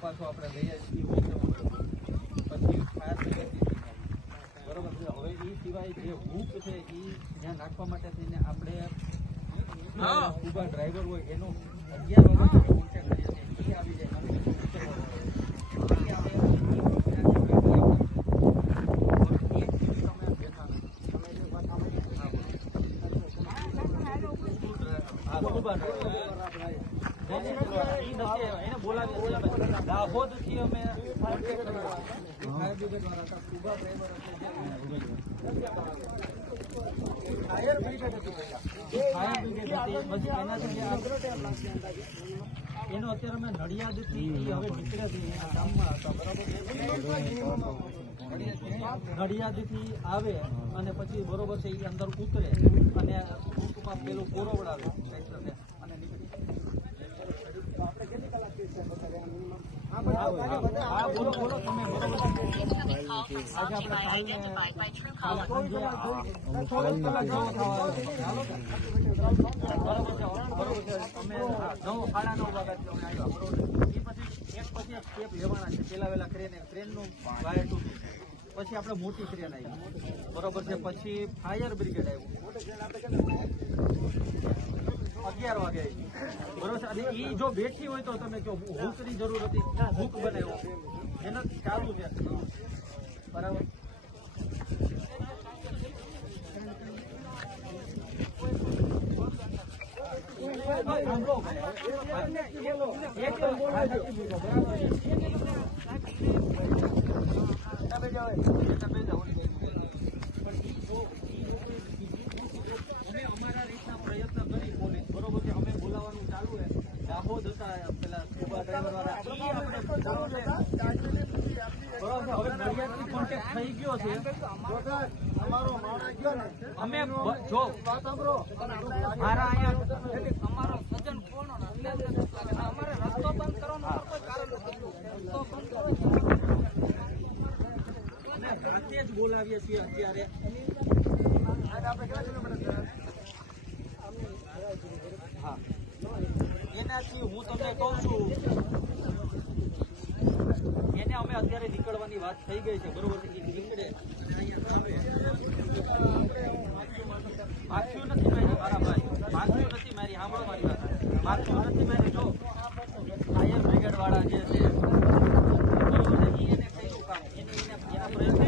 પાછો આપણે લઈએ પછી ફાયર બ્રિગેડ બરોબર છે. હવે એ સિવાય જે હુક છે એ ત્યાં નાખવા માટે થઈને આપણે સ્કૂબા ડ્રાઈવર હોય એનો 11 વાગે કોન્ટેક્ટ કરીએ છીએ, એ આવી જાય. એને બોલાવી દાહોદથી અમે ફાયર બ્રિગેડ વાળા હતા, સ્કૂબા ડ્રાઈવર ફાયર બ્રિગેડ હતી, એનો અત્યારે અમે નડિયાદથી હવે નીકળ્યા છીએ, એના ગામમાં હતા બરાબર. નડિયાદથી આવે અને પછી બરોબર છે એ અંદર ઉતરે અને ટૂંકમાં પેલું કોરોવડાવે ટ્રેક્ટરને અને નીકળી. બોલો બોલો તમે બરોબર. આજે આપણે બરોબર છે. અમે 9 સાડા 9 વાગ્યાથી અમે આવ્યા બરોબર. એ પછી એક સ્ટેપ લેવાના છે. પેલા વેલા ક્રેનનું વાયર તૂટ્યું, પછી આપણે મોટી ક્રેન આવી બરોબર છે. પછી ફાયર બ્રિગેડ આવ્યું 11 વાગે બરોબર છે. અને એ જો બેઠી હોય તો તમે કહો હુકની જરૂર હતી, હુક બનાવ્યો એનો ચાલુ છે બરાબર. અમારા રીતના પ્રયત્ન કરી પોલીસ બરોબર છે. અમે બોલાવવાનું ચાલુ છે. દાહોદ હતા પેલા સ્કૂબા ડ્રાઈવર વાળા, હવે નડિયાદથી કોન્ટેક્ટ થઈ ગયો છે. અમે જો મારા અહીંયા અમારો સજ્જન કોણ અમારે રસ્તો બંધ કરવાનો કોઈ કારણ નથી. જ બોલાવીએ છીએ અત્યારે. હા, એનાથી હું તમને કહું છું, એને અમે અત્યારે નીકળવાની વાત થઈ ગઈ છે બરોબર. નીકળે માખ્યું નથી મારી મારા ભાઈ, માખ્યું નથી મારી, સાંભળો મારી વાત, માખ્યું નથી મારી. જો ફાયર બ્રિગેડ વાળા જે છે બરોબર છે, એને કયું કામ એના પ્રયત્ન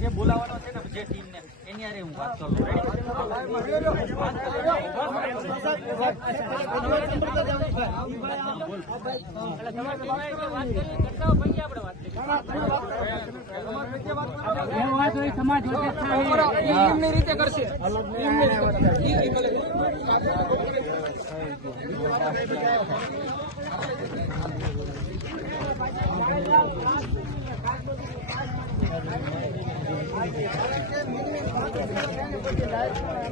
જે બોલાવાનો છે ને જે ટીમને એની હારે હું વાત કરું. સમાજ એમની રીતે કરશે.